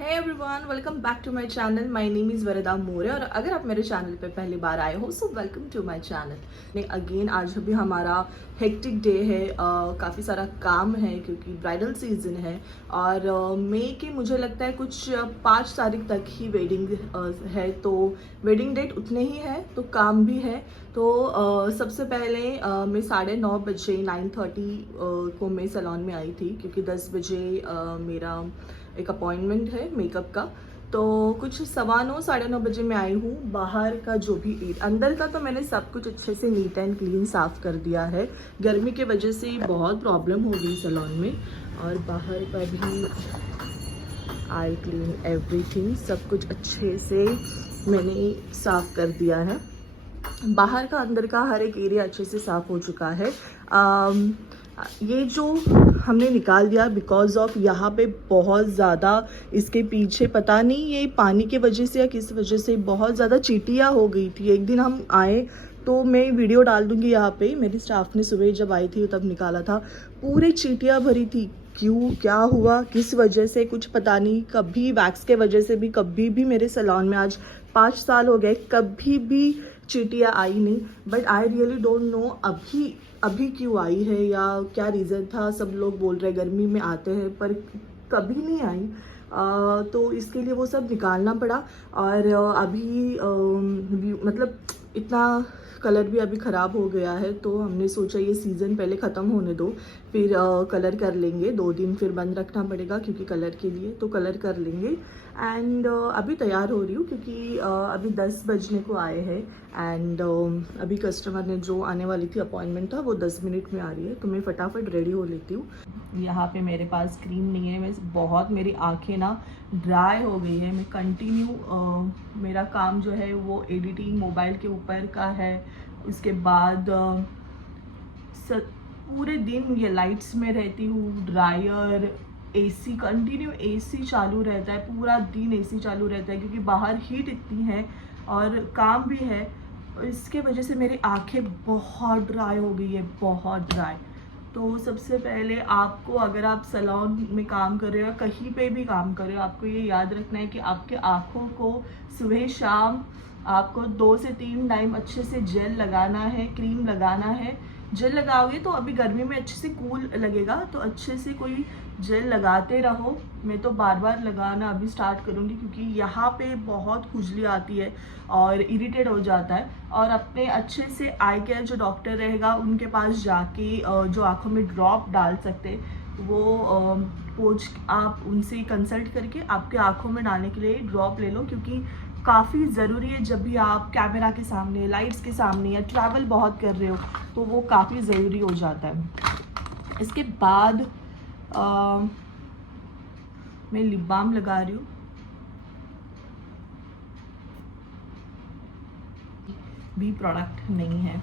Hey everyone, welcome back to my channel. My name is वरदा मोरे और अगर आप मेरे चैनल पे पहली बार आए हो so welcome to my channel. नहीं अगेन आज भी हमारा हेक्टिक डे है, काफ़ी सारा काम है क्योंकि ब्राइडल सीजन है और मई के मुझे लगता है कुछ 5 तारीख तक ही वेडिंग है, तो वेडिंग डेट उतने ही है तो काम भी है। तो सबसे पहले मैं 9:30 बजे 9:30 को मैं सैलून में आई थी क्योंकि 10 बजे मेरा एक अपॉइंटमेंट है मेकअप का। तो कुछ 9:15 9:30 बजे मैं आई हूँ। बाहर का जो भी अंदर का तो मैंने सब कुछ अच्छे से नीट एंड क्लीन साफ़ कर दिया है। गर्मी के वजह से बहुत प्रॉब्लम हो गई सैलून में। और बाहर का भी आई क्लीन एवरीथिंग, सब कुछ अच्छे से मैंने साफ़ कर दिया है। बाहर का अंदर का हर एक एरिया अच्छे से साफ़ हो चुका है। ये जो हमने निकाल दिया बिकॉज ऑफ यहाँ पे बहुत ज़्यादा इसके पीछे पता नहीं ये पानी की वजह से या किस वजह से बहुत ज़्यादा चींटियाँ हो गई थी। एक दिन हम आए तो मैं वीडियो डाल दूँगी यहाँ पे, मेरी स्टाफ ने सुबह जब आई थी तब निकाला था, पूरे चींटियाँ भरी थी। क्यों, क्या हुआ, किस वजह से कुछ पता नहीं। कभी वैक्स के वजह से भी कभी भी मेरे सैलून में आज 5 साल हो गए कभी भी चींटियाँ आई नहीं। But I really don't know अभी क्यों आई है या क्या रीज़न था। सब लोग बोल रहे गर्मी में आते हैं पर कभी नहीं आई। तो इसके लिए वो सब निकालना पड़ा। और अभी मतलब इतना कलर भी अभी ख़राब हो गया है तो हमने सोचा ये सीज़न पहले ख़त्म होने दो, फिर कलर कर लेंगे। 2 दिन फिर बंद रखना पड़ेगा क्योंकि कलर के लिए, तो कलर कर लेंगे। एंड अभी तैयार हो रही हूँ क्योंकि अभी 10 बजने को आए हैं। एंड अभी कस्टमर ने जो आने वाली थी अपॉइंटमेंट था वो 10 मिनट में आ रही है, तो मैं फटाफट रेडी हो लेती हूँ। यहाँ पे मेरे पास क्रीम नहीं है, मैं बहुत मेरी आँखें ना ड्राई हो गई है। मैं कंटिन्यू मेरा काम जो है वो एडिटिंग मोबाइल के ऊपर का है। उसके बाद पूरे दिन ये लाइट्स में रहती हूँ, ड्रायर, एसी, कंटिन्यू एसी चालू रहता है, पूरा दिन एसी चालू रहता है क्योंकि बाहर हीट इतनी है और काम भी है। इसके वजह से मेरी आंखें बहुत ड्राई हो गई है, बहुत ड्राई। तो सबसे पहले आपको, अगर आप सैलून में काम कर रहे हो या कहीं पे भी काम कर रहे हो, आपको ये याद रखना है कि आपके आँखों को सुबह शाम आपको 2 से 3 टाइम अच्छे से जेल लगाना है, क्रीम लगाना है। जेल लगाओगे तो अभी गर्मी में अच्छे से कूल लगेगा, तो अच्छे से कोई जेल लगाते रहो। मैं तो बार बार लगाना अभी स्टार्ट करूँगी क्योंकि यहाँ पे बहुत खुजली आती है और इरिटेट हो जाता है। और अपने अच्छे से आई केयर जो डॉक्टर रहेगा उनके पास जाके जो आँखों में ड्रॉप डाल सकते वो कोच, आप उनसे कंसल्ट करके आपके आँखों में डालने के लिए ड्रॉप ले लो क्योंकि काफ़ी ज़रूरी है। जब भी आप कैमरा के सामने, लाइट्स के सामने या ट्रैवल बहुत कर रहे हो तो वो काफ़ी ज़रूरी हो जाता है। इसके बाद मैं लिप बाम लगा रही हूँ। भी प्रोडक्ट नहीं है,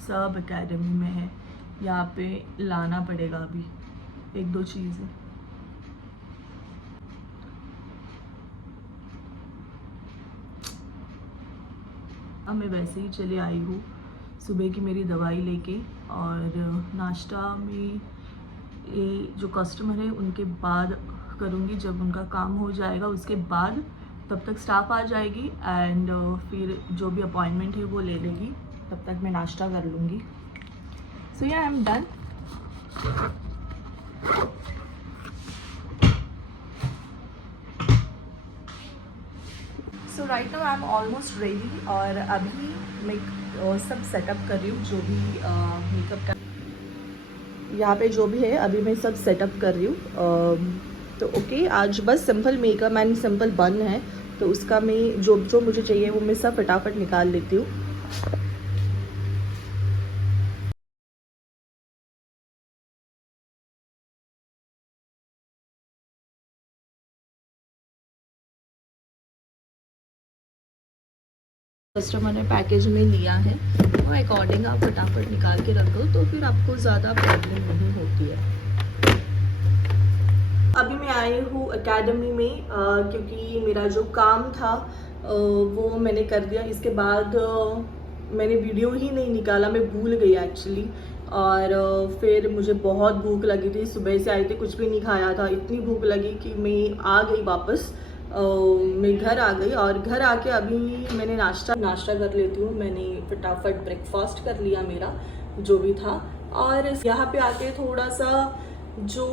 सब एकेडमी में है, यहाँ पे लाना पड़ेगा अभी 1-2 चीज़ें। अब मैं वैसे ही चले आई हूँ सुबह की मेरी दवाई लेके, और नाश्ता में ये जो कस्टमर है उनके बाद करूँगी। जब उनका काम हो जाएगा उसके बाद तब तक स्टाफ आ जाएगी एंड फिर जो भी अपॉइंटमेंट है वो ले लेगी, तब तक मैं नाश्ता कर लूँगी। सो या I am done. So right now I am almost ready और अभी मैं सब सेटअप कर रही हूँ, जो भी मेकअप का यहाँ पे जो भी है अभी मैं सब सेटअप कर रही हूँ। तो ओके, आज बस सिंपल मेकअप एंड सिंपल बन है, तो उसका मैं जो मुझे चाहिए वो मैं सब फटाफट निकाल लेती हूँ। कस्टमर ने पैकेज में लिया है वो अकॉर्डिंग आप फटाफट निकाल के रख दो तो फिर आपको ज़्यादा प्रॉब्लम नहीं होती है। अभी मैं आई हूँ एकेडमी में क्योंकि मेरा जो काम था वो मैंने कर दिया। इसके बाद मैंने वीडियो ही नहीं निकाला, मैं भूल गई एक्चुअली। और फिर मुझे बहुत भूख लगी थी, सुबह से आई थी कुछ भी नहीं खाया था, इतनी भूख लगी कि मैं आ गई वापस। मैं घर आ गई और घर आके अभी मैंने नाश्ता कर लेती हूँ। मैंने फटाफट ब्रेकफास्ट कर लिया मेरा जो भी था, और यहाँ पे आके थोड़ा सा जो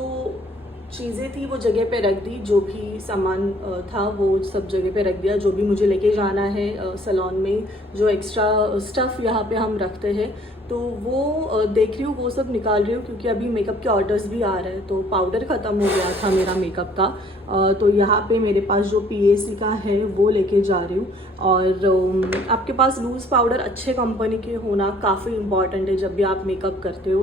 चीज़ें थी वो जगह पे रख दी, जो भी सामान था वो सब जगह पे रख दिया, जो भी मुझे लेके जाना है सैलून में, जो एक्स्ट्रा स्टफ़ यहाँ पे हम रखते हैं तो वो देख रही हूँ, वो सब निकाल रही हूँ, क्योंकि अभी मेकअप के ऑर्डर्स भी आ रहे हैं। तो पाउडर ख़त्म हो गया था मेरा मेकअप का, तो यहाँ पे मेरे पास जो PAC का है वो लेके जा रही हूँ। और आपके पास लूज़ पाउडर अच्छे कंपनी के होना काफ़ी इम्पॉर्टेंट है जब भी आप मेकअप करते हो,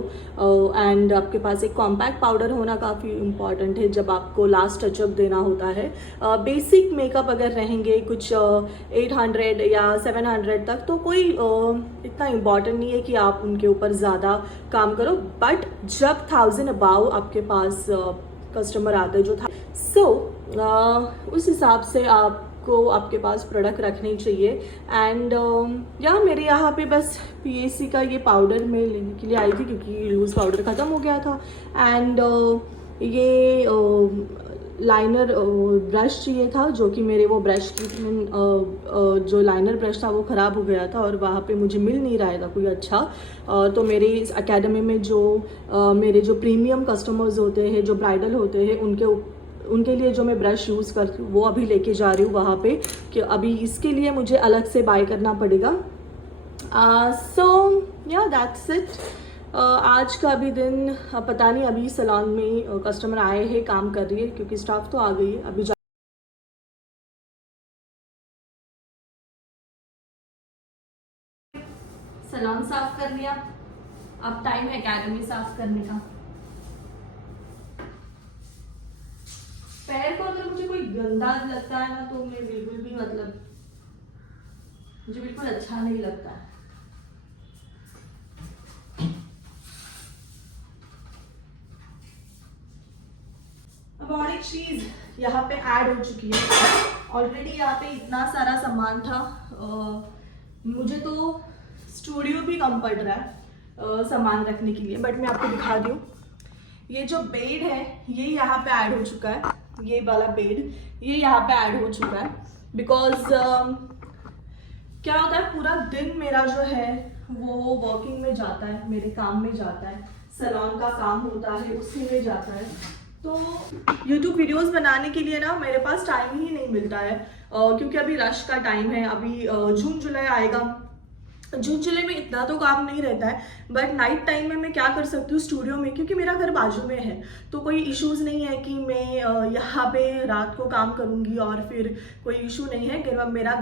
एंड आपके पास एक कॉम्पैक्ट पाउडर होना काफ़ी इम्पॉर्टेंट है जब आपको लास्ट टचअप देना होता है। बेसिक मेकअप अगर रहेंगे कुछ 800 या 700 तक तो कोई इतना इम्पॉर्टेंट नहीं है कि आप उनके ऊपर ज़्यादा काम करो, बट जब 1000 अबाव आपके पास कस्टमर आते हैं जो था उस हिसाब से आपको आपके पास प्रोडक्ट रखने चाहिए। एंड या मेरे यहाँ पे बस PAC का ये पाउडर मैं लेने के लिए आई थी क्योंकि लूज़ पाउडर ख़त्म हो गया था, एंड ये लाइनर ब्रश चाहिए था, जो कि मेरे वो ब्रश की जो लाइनर ब्रश था वो ख़राब हो गया था और वहाँ पे मुझे मिल नहीं रहा था कोई अच्छा। तो मेरे इस एकेडमी में जो मेरे जो प्रीमियम कस्टमर्स होते हैं, जो ब्राइडल होते हैं, उनके लिए जो मैं ब्रश यूज़ करती हूँ वो अभी लेके जा रही हूँ वहाँ पे, कि अभी इसके लिए मुझे अलग से बाय करना पड़ेगा। सो या दैट्स इट। आज का अभी दिन पता नहीं, अभी सैलून में कस्टमर आए हैं, काम कर रही है क्योंकि स्टाफ तो आ गई है। अभी सैलून साफ कर लिया, अब टाइम है एकेडमी साफ करने का। पैर को अगर मुझे कोई गंदा लगता है ना तो मैं बिल्कुल भी मुझे बिल्कुल अच्छा नहीं लगता है। अब और एक चीज यहाँ पे ऐड हो चुकी है, ऑलरेडी यहाँ पे इतना सारा सामान था। मुझे तो स्टूडियो भी कम पड़ रहा है सामान रखने के लिए, बट मैं आपको दिखा दूँ। ये जो बेड है ये यहाँ पे ऐड हो चुका है, ये वाला बेड ये यहाँ पे ऐड हो चुका है, बिकॉज क्या होता है पूरा दिन मेरा जो है वो वर्किंग में जाता है, मेरे काम में जाता है, सैलून का काम होता है उसी में जाता है। तो YouTube वीडियोस बनाने के लिए ना मेरे पास टाइम ही नहीं मिलता है, क्योंकि अभी रश का टाइम है। अभी जून जुलाई आएगा, जून जुलाई में इतना तो काम नहीं रहता है, बट नाइट टाइम में मैं क्या कर सकती हूँ स्टूडियो में, क्योंकि मेरा घर बाजू में है तो कोई इश्यूज़ नहीं है कि मैं यहाँ पे रात को काम करूँगी और फिर कोई इशू नहीं है।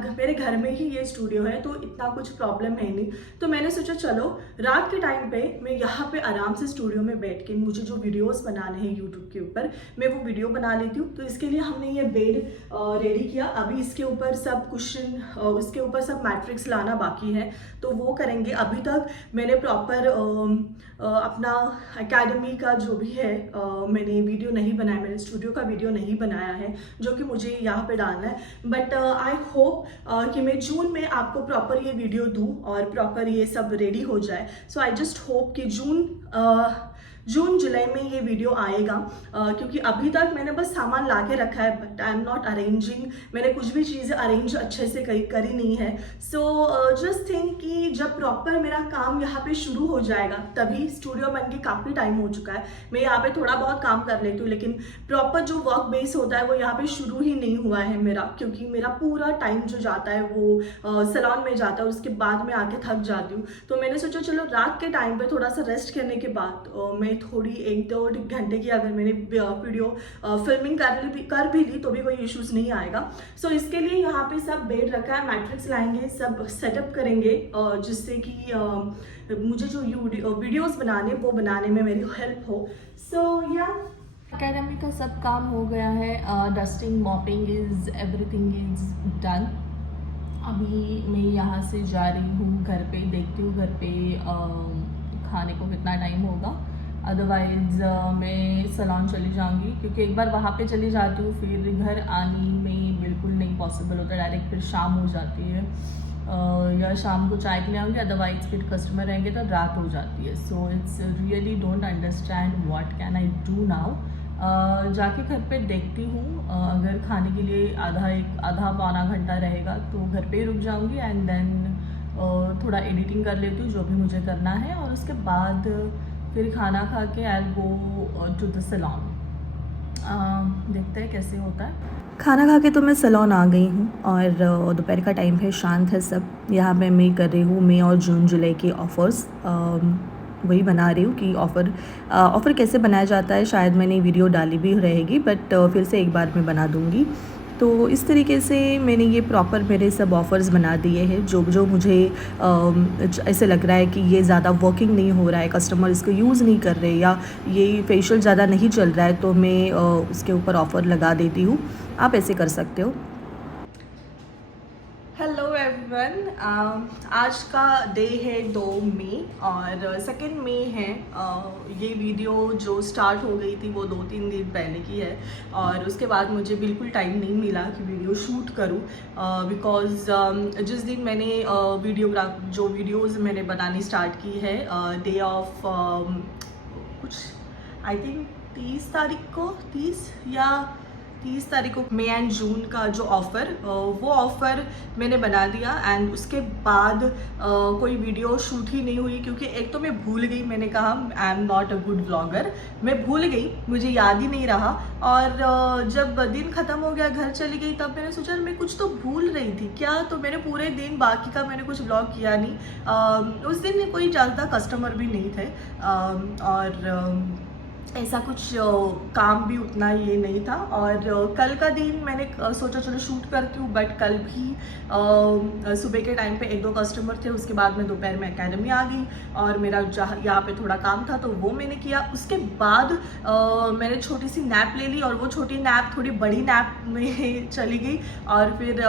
मेरे घर में ही ये स्टूडियो है तो इतना कुछ प्रॉब्लम है नहीं। तो मैंने सोचा चलो रात के टाइम पे मैं यहाँ पे आराम से स्टूडियो में बैठ के मुझे जो वीडियोज़ बनाने हैं यूट्यूब के ऊपर मैं वो वीडियो बना लेती हूँ। तो इसके लिए हमने ये बेड रेडी किया। अभी इसके ऊपर सब कुशन, उसके ऊपर सब मैट्रिक्स लाना बाकी है तो वो करेंगे। अभी तक मैंने प्रॉपर अपना एकेडमी का जो भी है मैंने वीडियो नहीं बनाया, मैंने स्टूडियो का वीडियो नहीं बनाया है जो कि मुझे यहाँ पे डालना है। बट आई होप कि मैं जून में आपको प्रॉपर ये वीडियो दूँ और प्रॉपर ये सब रेडी हो जाए। सो आई जस्ट होप कि जून जुलाई में ये वीडियो आएगा, क्योंकि अभी तक मैंने बस सामान ला के रखा है, but I am not arranging. मैंने कुछ भी चीज़ें अरेंज अच्छे से करी नहीं है। सो जस्ट थिंक कि जब प्रॉपर मेरा काम यहाँ पे शुरू हो जाएगा तभी, स्टूडियो बन के काफ़ी टाइम हो चुका है, मैं यहाँ पे थोड़ा बहुत काम कर लेती हूँ, लेकिन प्रॉपर जो वर्क बेस होता है वो यहाँ पे शुरू ही नहीं हुआ है मेरा, क्योंकि मेरा पूरा टाइम जो जाता है वो सैलून में जाता है, उसके बाद मैं आके थक जाती हूँ। तो मैंने सोचा चलो रात के टाइम पे थोड़ा सा रेस्ट करने के बाद मैं थोड़ी 1-2 घंटे की अगर मैंने वीडियो फिल्मिंग कर भी ली तो भी कोई इश्यूज नहीं आएगा। सो इसके लिए यहाँ पे सब बेड रखा है, मैट्रिक्स लाएंगे, सब सेटअप करेंगे जिससे कि मुझे जो वीडियोस बनाने में मेरी हेल्प हो। सो या एकेडमी का सब काम हो गया है, dusting mopping is everything is done. अभी मैं यहाँ से जा रही हूँ घर पे, देखती हूँ घर पे खाने को कितना टाइम होगा, अदरवाइज़ मैं सैलून चली जाऊँगी, क्योंकि एक बार वहाँ पे चली जाती हूँ फिर घर आने में बिल्कुल नहीं पॉसिबल होता, डायरेक्ट फिर शाम हो जाती है। या शाम को चाय के लिए आऊँगी, अदरवाइज फिर कस्टमर रहेंगे तो रात हो जाती है. So it's really don't understand what can I do now. जाके घर पे देखती हूँ, अगर खाने के लिए आधा पौना घंटा रहेगा तो घर पे ही रुक जाऊँगी एंड देन थोड़ा एडिटिंग कर लेती हूँ जो भी मुझे करना है, और उसके बाद फिर खाना खा के आई गो टू द सैलून. देखते हैं कैसे होता है. खाना खा के तो मैं सैलून आ गई हूँ और दोपहर का टाइम है, शांत है सब. यहाँ पे मैं कर रही हूँ मई और जून जुलाई के ऑफ़र्स. वही बना रही हूँ कि ऑफ़र कैसे बनाया जाता है. शायद मैंने वीडियो डाली भी रहेगी, बट फिर से एक बार मैं बना दूँगी. तो इस तरीके से मैंने ये प्रॉपर मेरे सब ऑफ़र्स बना दिए हैं जो मुझे ऐसे लग रहा है कि ये ज़्यादा वर्किंग नहीं हो रहा है, कस्टमर इसको यूज़ नहीं कर रहे, या ये फेशियल ज़्यादा नहीं चल रहा है, तो मैं उसके ऊपर ऑफ़र लगा देती हूँ. आप ऐसे कर सकते हो. हेलो एवरीवन, आज का डे है 2 मई और 2 मई है. ये वीडियो जो स्टार्ट हो गई थी वो 2-3 दिन पहले की है, और उसके बाद मुझे बिल्कुल टाइम नहीं मिला कि वीडियो शूट करूं, बिकॉज़ जिस दिन मैंने वीडियोज़ मैंने बनानी स्टार्ट की है, डे ऑफ कुछ आई थिंक 30 तारीख को, 30 तारीख को मई एंड जून का जो ऑफ़र, वो ऑफ़र मैंने बना दिया. एंड उसके बाद कोई वीडियो शूट ही नहीं हुई, क्योंकि एक तो मैं भूल गई. मैंने कहा I am not a good vlogger, मैं भूल गई, मुझे याद ही नहीं रहा. और जब दिन ख़त्म हो गया, घर चली गई, तब मैंने सोचा मैं कुछ तो भूल रही थी क्या. तो मैंने पूरे दिन बाकी का मैंने कुछ व्लॉग किया नहीं. उस दिन कोई ज़्यादा कस्टमर भी नहीं थे, और ऐसा कुछ काम भी उतना ये नहीं था. और कल का दिन मैंने सोचा चलो शूट करती हूँ, बट कल भी सुबह के टाइम पे 1-2 कस्टमर थे. उसके बाद मैं दोपहर में एकेडमी आ गई और मेरा यहाँ पे थोड़ा काम था तो वो मैंने किया. उसके बाद मैंने छोटी सी नैप ले ली, और वो छोटी नैप थोड़ी बड़ी नैप में चली गई. और फिर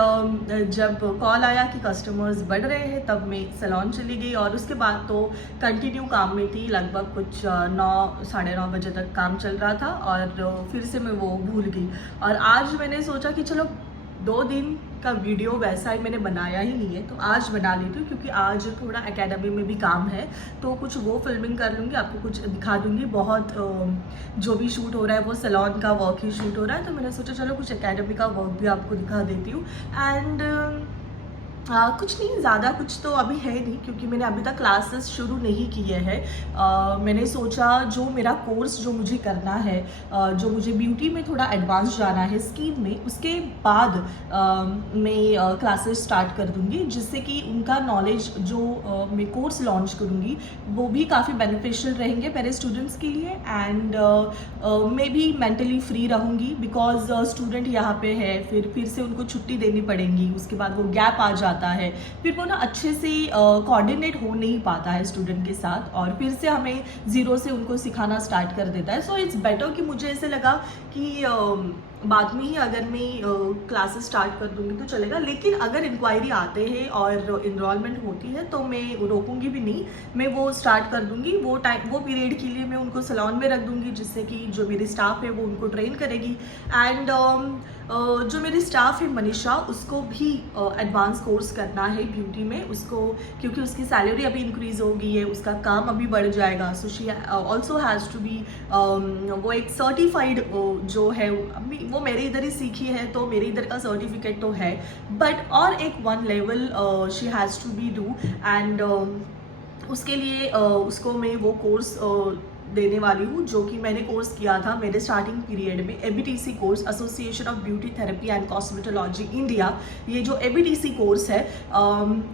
जब कॉल आया कि कस्टमर्स बढ़ रहे हैं, तब मैं सैलून चली गई. और उसके बाद तो कंटिन्यू काम में थी, लगभग कुछ 9-9:30 बजे तक काम चल रहा था, और फिर से मैं वो भूल गई. और आज मैंने सोचा कि चलो 2 दिन का वीडियो वैसा ही मैंने बनाया ही नहीं है, तो आज बना लेती हूँ, क्योंकि आज थोड़ा एकेडमी में भी काम है, तो कुछ वो फिल्मिंग कर लूँगी, आपको कुछ दिखा दूँगी. बहुत जो भी शूट हो रहा है वो सैलून का वर्क ही शूट हो रहा है, तो मैंने सोचा चलो कुछ एकेडमी का वर्क भी आपको दिखा देती हूँ. एंड कुछ नहीं, ज़्यादा कुछ तो अभी है नहीं, क्योंकि मैंने अभी तक क्लासेस शुरू नहीं किए हैं. मैंने सोचा जो मेरा कोर्स जो मुझे करना है, जो मुझे ब्यूटी में थोड़ा एडवांस जाना है स्किन में, उसके बाद मैं क्लासेस स्टार्ट कर दूँगी, जिससे कि उनका नॉलेज जो मैं कोर्स लॉन्च करूँगी वो भी काफ़ी बेनिफिशियल रहेंगे मेरे स्टूडेंट्स के लिए. एंड मैं भी मेंटली फ्री रहूँगी, बिकॉज स्टूडेंट यहाँ पे है, फिर से उनको छुट्टी देनी पड़ेगी, उसके बाद वो गैप आ जाता है, फिर वो ना अच्छे से कोऑर्डिनेट हो नहीं पाता है स्टूडेंट के साथ, और फिर से हमें ज़ीरो से उनको सिखाना स्टार्ट कर देता है. सो इट्स बेटर कि मुझे ऐसे लगा कि बाद में ही अगर मैं क्लासेस स्टार्ट कर दूंगी तो चलेगा. लेकिन अगर इंक्वायरी आते हैं और इनरोलमेंट होती है तो मैं रोकूंगी भी नहीं, मैं वो स्टार्ट कर दूंगी. वो पीरियड के लिए मैं उनको सैलून में रख दूंगी, जिससे कि जो मेरी स्टाफ है वो उनको ट्रेन करेगी. एंड जो मेरी स्टाफ है मनीषा, उसको भी एडवांस कोर्स करना है ब्यूटी में उसको, क्योंकि उसकी सैलरी अभी इंक्रीज़ हो गई है, उसका काम अभी बढ़ जाएगा. So she also has to be, वो एक सर्टिफाइड जो है, अभी वो मेरे इधर ही सीखी है तो मेरे इधर का सर्टिफिकेट तो है, बट और एक 1 level she has to be do. And उसके लिए उसको मैं वो कोर्स देने वाली हूँ, जो कि मैंने कोर्स किया था मेरे स्टार्टिंग पीरियड में, ABTC course, association of beauty therapy and cosmetology India. ये जो एबीटीसी कोर्स है,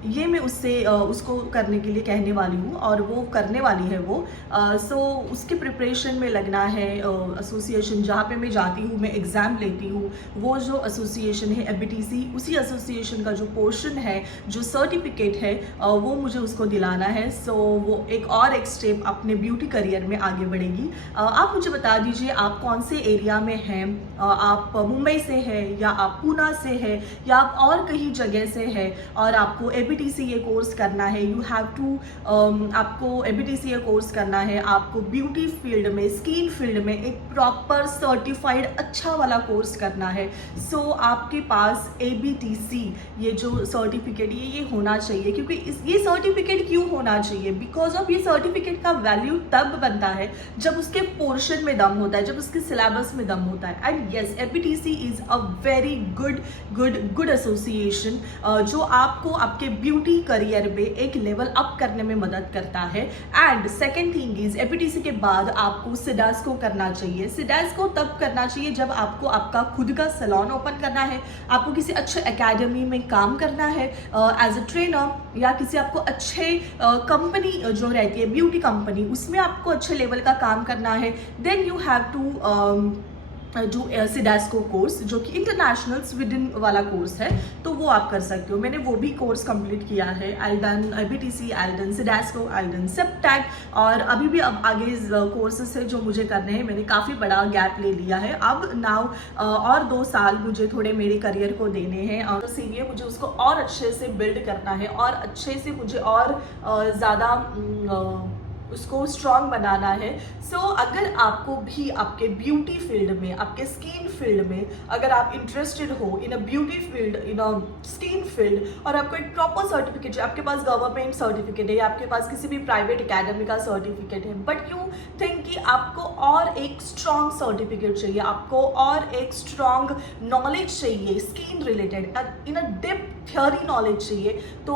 ये मैं उसको करने के लिए कहने वाली हूँ, और वो करने वाली है वो. सो उसके प्रिपरेशन में लगना है. एसोसिएशन जहाँ पे मैं जाती हूँ, मैं एग्ज़ाम लेती हूँ, वो जो एसोसिएशन है एबीटीसी, उसी एसोसिएशन का जो पोर्शन है, जो सर्टिफिकेट है, वो मुझे उसको दिलाना है. सो वो एक स्टेप अपने ब्यूटी करियर में आगे बढ़ेगी। आप मुझे बता दीजिए आप कौन से एरिया में हैं, आप मुंबई से हैं या आप पूना से हैं या आप और कहीं जगह से हैं और आपको ABTC ये कोर्स करना है। यू हैव टू आपको ABTC ये कोर्स करना है, आपको ब्यूटी फील्ड में, स्किन फील्ड में एक प्रॉपर सर्टिफाइड अच्छा वाला कोर्स करना है। सो आपके पास ABTC ये जो सर्टिफिकेट ये होना चाहिए। क्योंकि ये सर्टिफिकेट क्यों होना चाहिए? बिकॉज ऑफ ये सर्टिफिकेट का वैल्यू तब बनता है जब उसके पोर्शन में दम होता है, जब उसके सिलेबस में दम होता है। And yes, ABTC is a very good association जो आपको आपके ब्यूटी करियर में एक लेवल अप करने में मदद करता है। And second thing is ABTC के बाद आपको सिडास्को करना चाहिए। सिडास्को तब करना चाहिए जब आपको आपका खुद का सैलून ओपन करना है, आपको किसी अच्छे एकेडमी में काम करना है एज अ ट्रेनर, या किसी आपको अच्छे कंपनी जो रहती है ब्यूटी कंपनी उसमें आपको अच्छे लेवल का काम करना है। देन यू हैव टू जो सिडास्को कोर्स जो कि इंटरनेशनल स्वीडन वाला कोर्स है, तो वो आप कर सकते हो। मैंने वो भी कोर्स कंप्लीट किया है। I done ABTC, I done CIDESCO, I done CIBTAC, और अभी भी अब आगे कोर्सेस है जो मुझे करने हैं। मैंने काफ़ी बड़ा गैप ले लिया है। अब नाउ और 2 साल मुझे थोड़े मेरे करियर को देने हैं और इसीलिए मुझे उसको और अच्छे से बिल्ड करना है और अच्छे से मुझे और ज़्यादा उसको स्ट्रॉन्ग बनाना है। सो अगर आपको भी आपके ब्यूटी फील्ड में, आपके स्किन फील्ड में अगर आप इंटरेस्टेड हो in a beauty field, in a skin field, और आपको एक प्रॉपर सर्टिफिकेट है, आपके पास गवर्नमेंट सर्टिफिकेट है या आपके पास किसी भी प्राइवेट एकेडमी का सर्टिफिकेट है, बट यू थिंक कि आपको और एक स्ट्रॉन्ग सर्टिफिकेट चाहिए, आपको और एक स्ट्रॉन्ग नॉलेज चाहिए स्किन रिलेटेड, इन अ डेप्थ थियोरी नॉलेज चाहिए, तो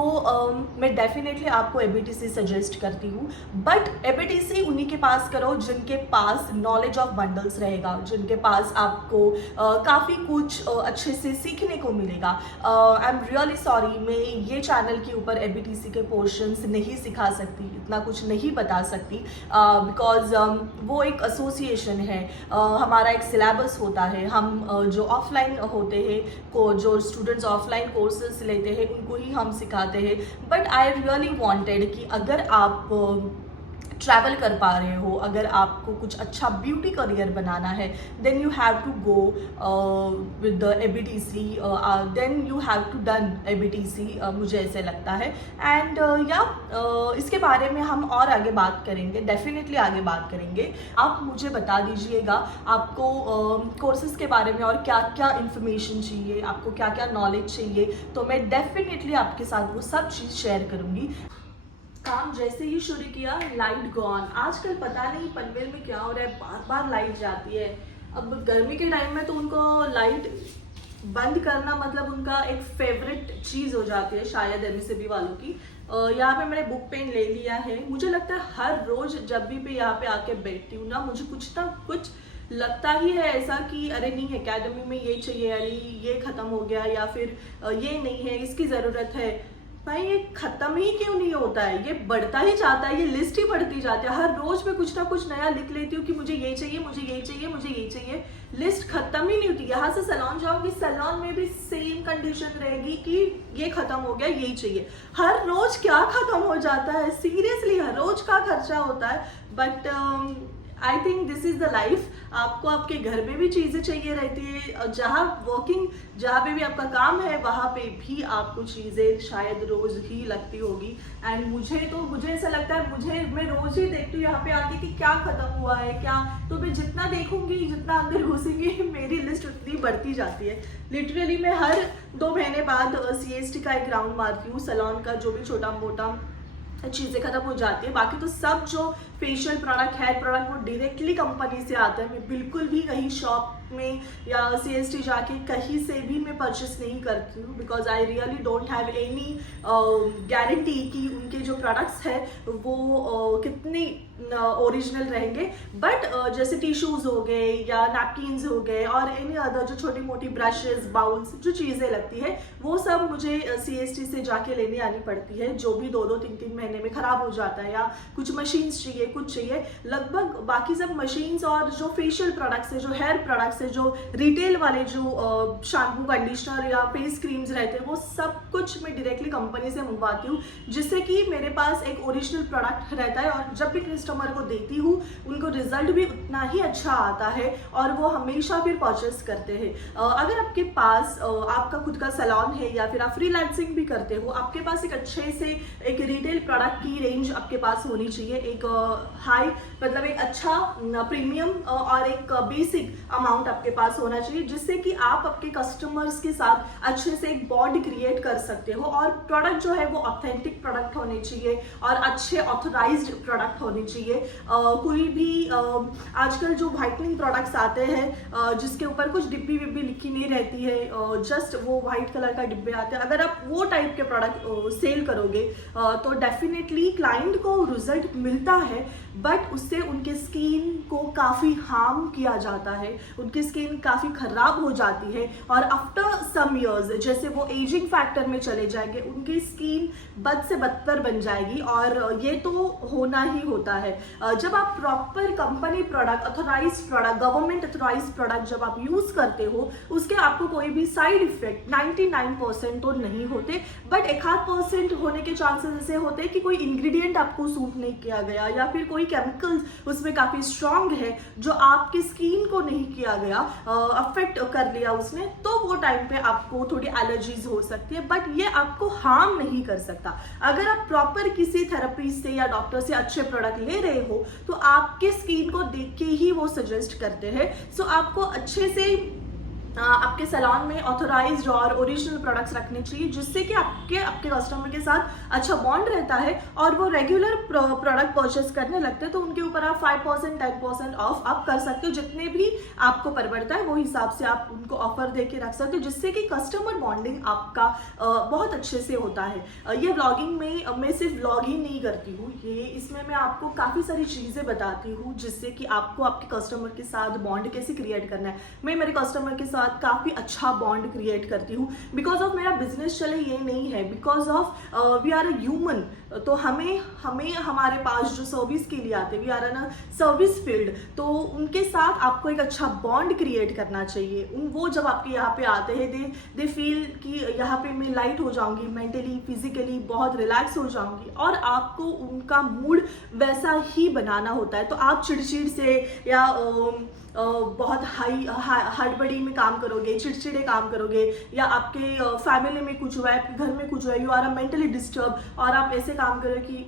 मैं डेफिनेटली आपको ABTC सजेस्ट करती हूँ। बट ABTC उन्हीं के पास करो जिनके पास नॉलेज ऑफ बंडल्स रहेगा, जिनके पास आपको काफ़ी कुछ अच्छे से सीखने को मिलेगा। आई एम रियली सॉरी, मैं ये चैनल के ऊपर ABTC के पोर्शंस नहीं सिखा सकती, इतना कुछ नहीं बता सकती, बिकॉज वो एक एसोसिएशन है, हमारा एक सिलेबस होता है। हम जो ऑफलाइन होते हैं जो स्टूडेंट्स ऑफलाइन कोर्सेज लेते हैं उनको ही हम सिखाते हैं। बट आई रियली वांटेड कि अगर आप ट्रैवल कर पा रहे हो, अगर आपको कुछ अच्छा ब्यूटी करियर बनाना है, then you have to go with the ABTC, then you have to done ABTC, मुझे ऐसे लगता है। एंड इसके बारे में हम और आगे बात करेंगे, डेफिनेटली आगे बात करेंगे। आप मुझे बता दीजिएगा आपको कोर्सेज के बारे में और क्या क्या इन्फॉर्मेशन चाहिए, आपको क्या क्या नॉलेज चाहिए, तो मैं डेफिनेटली आपके साथ वो सब चीज़ शेयर करूँगी। काम जैसे ही शुरू किया, लाइट गॉन। आजकल पता नहीं पनवेल में क्या हो रहा है, बार बार लाइट जाती है। अब गर्मी के टाइम में तो उनको लाइट बंद करना मतलब उनका एक फेवरेट चीज़ हो जाती है शायद MSAB वालों की। यहाँ पे मैंने बुक पेन ले लिया है। मुझे लगता है हर रोज़ जब भी मैं यहाँ पे आके बैठती हूँ ना, मुझे कुछ ना कुछ लगता ही है ऐसा कि अरे नहीं एकेडमी में ये चाहिए, अरे ये ख़त्म हो गया, या फिर ये नहीं है, इसकी ज़रूरत है। भाई ये खत्म ही क्यों नहीं होता है, ये बढ़ता ही जाता है, ये लिस्ट ही बढ़ती जाती है। हर रोज मैं कुछ ना कुछ नया लिख लेती हूँ कि मुझे ये चाहिए, मुझे ये चाहिए, मुझे ये चाहिए, लिस्ट खत्म ही नहीं होती। यहाँ से सैलून जाऊंगी, सैलून में भी सेम कंडीशन रहेगी कि ये खत्म हो गया, ये चाहिए। हर रोज क्या खत्म हो जाता है, सीरियसली हर रोज का खर्चा होता है। But I think this is the life. आपको आपके घर में भी चीज़ें चाहिए रहती है, जहाँ पे भी आपका काम है वहाँ पे भी आपको चीज़ें शायद रोज ही लगती होगी। एंड मुझे ऐसा लगता है, मैं रोज ही देखती हूँ यहाँ पे आके कि क्या खत्म हुआ है क्या, तो मैं जितना देखूंगी, जितना अंदर घुसेंगी, मेरी लिस्ट उतनी बढ़ती जाती है। लिटरली मैं हर 2 महीने बाद CST का एक राउंड मारती हूँ, सैलून का जो भी छोटा मोटा चीज़ें खत्म हो जाती है। बाकी तो सब जो फेशियल प्रोडक्ट, हेयर प्रोडक्ट, वो डायरेक्टली कंपनी से आता है। मैं बिल्कुल भी कहीं शॉप में या CST जाके कहीं से भी मैं परचेस नहीं करती हूँ, because I really don't have any guarantee कि उनके जो प्रोडक्ट्स है वो कितने ओरिजिनल रहेंगे। बट जैसे टिश्यूज़ हो गए या नैपकिन्स हो गए और एनी अदर जो छोटी मोटी ब्रशेस, बाउल्स, जो चीज़ें लगती है वो सब मुझे CST से जाके लेने आनी पड़ती है, जो भी 2-2, 3-3 महीने में ख़राब हो जाता है। या कुछ मशीन्स चाहिए, कुछ चाहिए, लगभग बाकी सब मशीन्स और जो फेशियल प्रोडक्ट्स है, जो हेयर प्रोडक्ट्स प्रोडक्ट्स है, जो रिटेल वाले जो शैम्पू, कंडीशनर या फेस क्रीम्स रहते हैं, वो सब कुछ मैं डायरेक्टली कंपनी से मंगवाती हूँ, जिससे कि मेरे पास एक ओरिजिनल प्रोडक्ट रहता है और जब भी कस्टमर को देती हूँ उनको रिजल्ट भी उतना ही अच्छा आता है और वो हमेशा फिर परचेस करते हैं। अगर आपके पास आपका खुद का सैलून है या फिर आप फ्रीलांसिंग भी करते हो, आपके पास एक अच्छे से एक रिटेल प्रोडक्ट की रेंज आपके पास होनी चाहिए, एक हाई मतलब एक अच्छा प्रीमियम और एक बेसिक अमाउंट आपके पास होना चाहिए, जिससे कि आप आपके कस्टमर्स के साथ अच्छे से एक बॉन्ड क्रिएट कर सकते हो और प्रोडक्ट जो है वो ऑथेंटिक प्रोडक्ट होने चाहिए और अच्छे ऑथराइज्ड प्रोडक्ट होने चाहिए। कोई भी आजकल जो व्हाइटनिंग प्रोडक्ट्स आते हैं जिसके ऊपर कुछ डिब्बी विब्बी लिखी नहीं रहती है, जस्ट वो व्हाइट कलर का डिब्बे आते हैं, अगर आप वो टाइप के प्रोडक्ट सेल करोगे तो डेफिनेटली क्लाइंट को रिजल्ट मिलता है, बट उससे उनके स्किन को काफ़ी हार्म किया जाता है, उनकी स्किन काफ़ी ख़राब हो जाती है और आफ्टर सम इयर्स जैसे वो एजिंग फैक्टर में चले जाएंगे, उनकी स्किन बद से बदतर बन जाएगी और ये तो होना ही होता है। जब आप proper company product, authorize product, government authorize product जब आप यूज़ करते हो, उसके आपको कोई भी साइड इफेक्ट 99% तो नहीं होते, बट 1-8% होने के चांसेस ऐसे होते हैं कि कोई इंग्रेडिएंट आपको सूट नहीं किया गया या फिर कोई केमिकल्स उसमें काफ़ी स्ट्रॉन्ग है जो आपकी स्किन को नहीं किया गया, अफेक्ट कर लिया उसने, तो वो टाइम पे आपको थोड़ी एलर्जीज हो सकती है, बट ये आपको हार्म नहीं कर सकता। अगर आप प्रॉपर किसी थेरेपिस्ट से या डॉक्टर से अच्छे प्रोडक्ट ले रहे हो तो आपके स्किन को देख के ही वो सजेस्ट करते हैं। सो आपको अच्छे से आपके सैलून में ऑथराइज्ड और ओरिजिनल प्रोडक्ट्स रखने चाहिए, जिससे कि आपके कस्टमर के साथ अच्छा बॉन्ड रहता है और वो रेगुलर प्रोडक्ट परचेस करने लगते हैं, तो उनके ऊपर आप 5% 10% ऑफ आप कर सकते हो, जितने भी आपको परवड़ता है वो हिसाब से आप उनको ऑफर दे के रख सकते हो, जिससे कि कस्टमर बॉन्डिंग आपका बहुत अच्छे से होता है। ये व्लॉगिंग में मैं सिर्फ व्लॉग ही नहीं करती हूँ, ये इसमें मैं आपको काफ़ी सारी चीज़ें बताती हूँ, जिससे कि आपको आपके कस्टमर के साथ बॉन्ड कैसे क्रिएट करना है। मैं मेरे कस्टमर के साथ काफ़ी अच्छा बॉन्ड क्रिएट करती हूँ, बिकॉज ऑफ मेरा बिजनेस चले ये नहीं है, because of we are a human, तो हमें हमारे पास जो सर्विस के लिए आते हैं, we are in a service field, तो उनके साथ आपको एक अच्छा बॉन्ड क्रिएट करना चाहिए। वो जब आपके यहाँ पे आते हैं दे फील कि यहाँ पे मैं लाइट हो जाऊंगी, मेंटली फिजिकली बहुत रिलैक्स हो जाऊंगी, और आपको उनका मूड वैसा ही बनाना होता है। तो आप चिड़चिड़ से या बहुत हड़बड़ी में काम करोगे, चिड़चिड़े काम करोगे, या आपके फैमिली में कुछ हुआ है, आपके घर में कुछ हुआ है, यू आर मेंटली डिस्टर्ब, और आप ऐसे काम करो कि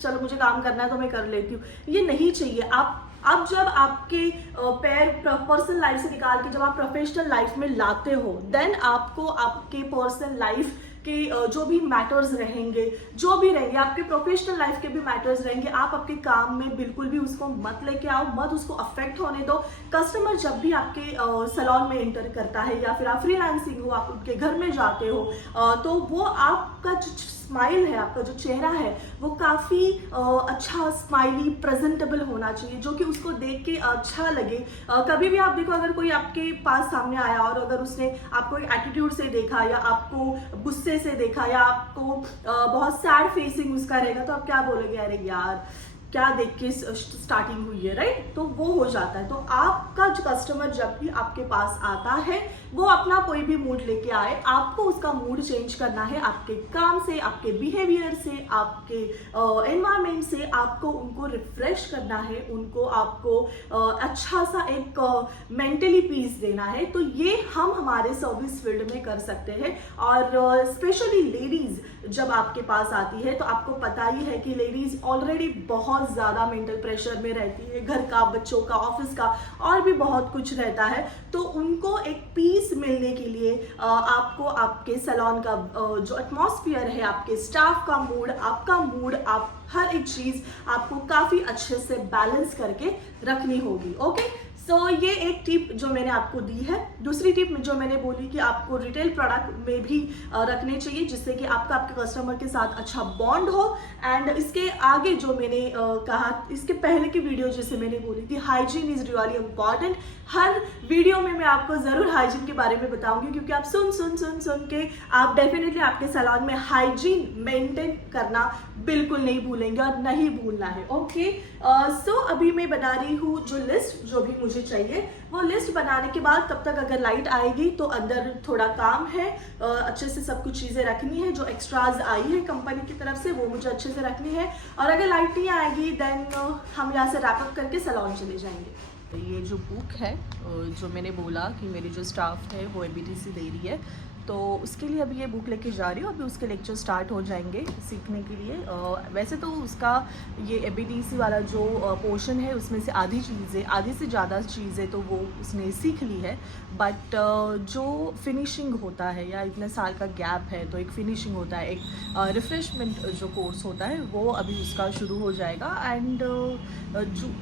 चलो मुझे काम करना है तो मैं कर लेती हूँ, ये नहीं चाहिए। आप जब आपके पैर पर्सनल लाइफ से निकाल के जब आप प्रोफेशनल लाइफ में लाते हो, देन आपको आपके पर्सनल लाइफ के जो भी मैटर्स रहेंगे, जो भी रहेंगे, आपके प्रोफेशनल लाइफ के भी मैटर्स रहेंगे, आप आपके काम में बिल्कुल भी उसको मत लेके आओ, मत उसको अफेक्ट होने दो। कस्टमर जब भी आपके सैलून में एंटर करता है या फिर आप फ्रीलांसिंग हो, आप उनके घर में जाते हो, तो वो आपका जो स्माइल है, आपका जो चेहरा है, वो काफ़ी अच्छा स्माइली प्रेजेंटेबल होना चाहिए, जो कि उसको देख के अच्छा लगे। कभी भी आप देखो, अगर कोई आपके पास सामने आया और अगर उसने आपको एक एटीट्यूड से देखा या आपको गुस्से से देखा या आपको बहुत सैड फेसिंग उसका रहेगा, तो आप क्या बोलोगे, अरे यार क्या देख के स्टार्टिंग हुई है, राइट? तो वो हो जाता है। तो आपका जो कस्टमर जब भी आपके पास आता है, वो अपना कोई भी मूड लेके आए, आपको उसका मूड चेंज करना है आपके काम से, आपके बिहेवियर से, आपके एनवायरनमेंट से, आपको उनको रिफ्रेश करना है, उनको आपको अच्छा सा एक मेंटली पीस देना है। तो ये हम हमारे सर्विस फील्ड में कर सकते हैं। और स्पेशली लेडीज जब आपके पास आती है, तो आपको पता ही है कि लेडीज ऑलरेडी बहुत ज़्यादा मेंटल प्रेशर में रहती है, घर का, बच्चों का, ऑफिस का, और भी बहुत कुछ रहता है। तो उनको एक पीस मिलने के लिए आपको आपके सैलून का जो एटमॉस्फेयर है, आपके स्टाफ का मूड, आपका मूड, आप हर एक चीज़ आपको काफ़ी अच्छे से बैलेंस करके रखनी होगी। ओके, सो ये एक टिप जो मैंने आपको दी है। दूसरी टिप जो मैंने बोली कि आपको रिटेल प्रोडक्ट में भी रखने चाहिए, जिससे कि आपका आपके कस्टमर के साथ अच्छा बॉन्ड हो। एंड इसके आगे जो मैंने कहा, इसके पहले की वीडियो जैसे मैंने बोली थी, hygiene is really important. Her video में मैं आपको ज़रूर हाइजीन के बारे में बताऊंगी, क्योंकि आप सुन के आप डेफिनेटली आपके सैलून में हाइजीन मेंटेन करना बिल्कुल नहीं भूलेंगे और नहीं भूलना है। ओके, सो अभी मैं बना रही हूँ जो लिस्ट जो भी मुझे मुझे चाहिए। वो लिस्ट बनाने के बाद तब तक अगर लाइट आएगी तो अंदर थोड़ा काम है, अच्छे से सब कुछ चीज़ें रखनी है, जो एक्स्ट्राज आई है कंपनी की तरफ से वो मुझे अच्छे से रखनी है। और अगर लाइट नहीं आएगी देन हम यहाँ से रैप अप करके सैलून चले जाएंगे। ये जो बुक है जो मैंने बोला कि मेरी जो स्टाफ है वो ABTC दे रही है, तो उसके लिए अभी ये बुक लेके जा रही हूँ। अभी उसके लेक्चर स्टार्ट हो जाएंगे सीखने के लिए। वैसे तो उसका ये ABTC वाला जो पोर्शन है उसमें से आधी से ज़्यादा चीज़ें तो वो उसने सीख ली है, बट जो फिनिशिंग होता है या इतने साल का गैप है तो एक फिनिशिंग होता है, एक रिफ़्रेशमेंट जो कोर्स होता है वो अभी उसका शुरू हो जाएगा। एंड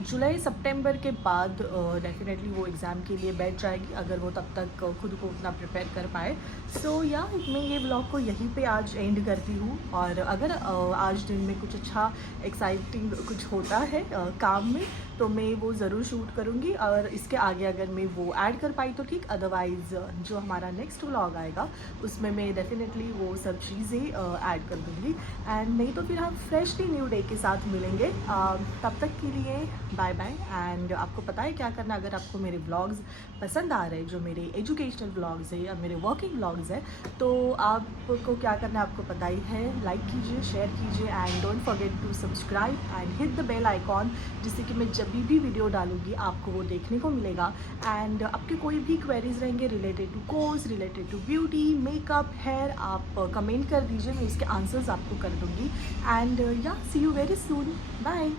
जुलाई सितंबर के बाद डेफिनेटली वो एग्ज़ाम के लिए बैठ जाएगी, अगर वो तब तक खुद को उतना प्रिपेयर कर पाए। सो या मैं ये ब्लॉग को यहीं पे आज एंड करती हूँ। और अगर आज दिन में कुछ अच्छा एक्साइटिंग कुछ होता है काम में तो मैं वो ज़रूर शूट करूँगी, और इसके आगे अगर मैं वो ऐड कर पाई तो ठीक, अदरवाइज़ जो हमारा नेक्स्ट व्लॉग आएगा उसमें मैं डेफिनेटली वो सब चीज़ें ऐड कर दूँगी। एंड नहीं तो फिर हम फ्रेशली न्यू डे के साथ मिलेंगे। तब तक के लिए बाय बाय। एंड आपको पता है क्या करना, अगर आपको मेरे व्लॉग्स पसंद आ रहे हैं, जो मेरे एजुकेशनल व्लॉग्स है या मेरे वर्किंग व्लॉग्स है, तो आपको क्या करना है आपको पता ही है। लाइक कीजिए, शेयर कीजिए and don't forget to subscribe and hit the bell icon, जिससे कि मैं जब भी वीडियो डालूंगी आपको वो देखने को मिलेगा। एंड आपके कोई भी क्वेरीज रहेंगे related to course, related to beauty, makeup, hair, आप कमेंट कर दीजिए, मैं इसके आंसर्स आपको कर दूँगी। एंड या सी यू वेरी सून, बाय।